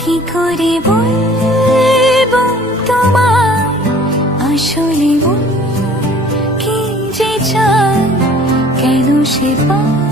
কি করে বলবো তোমায় আসলে মন কি যে চায়, কেন সে পায়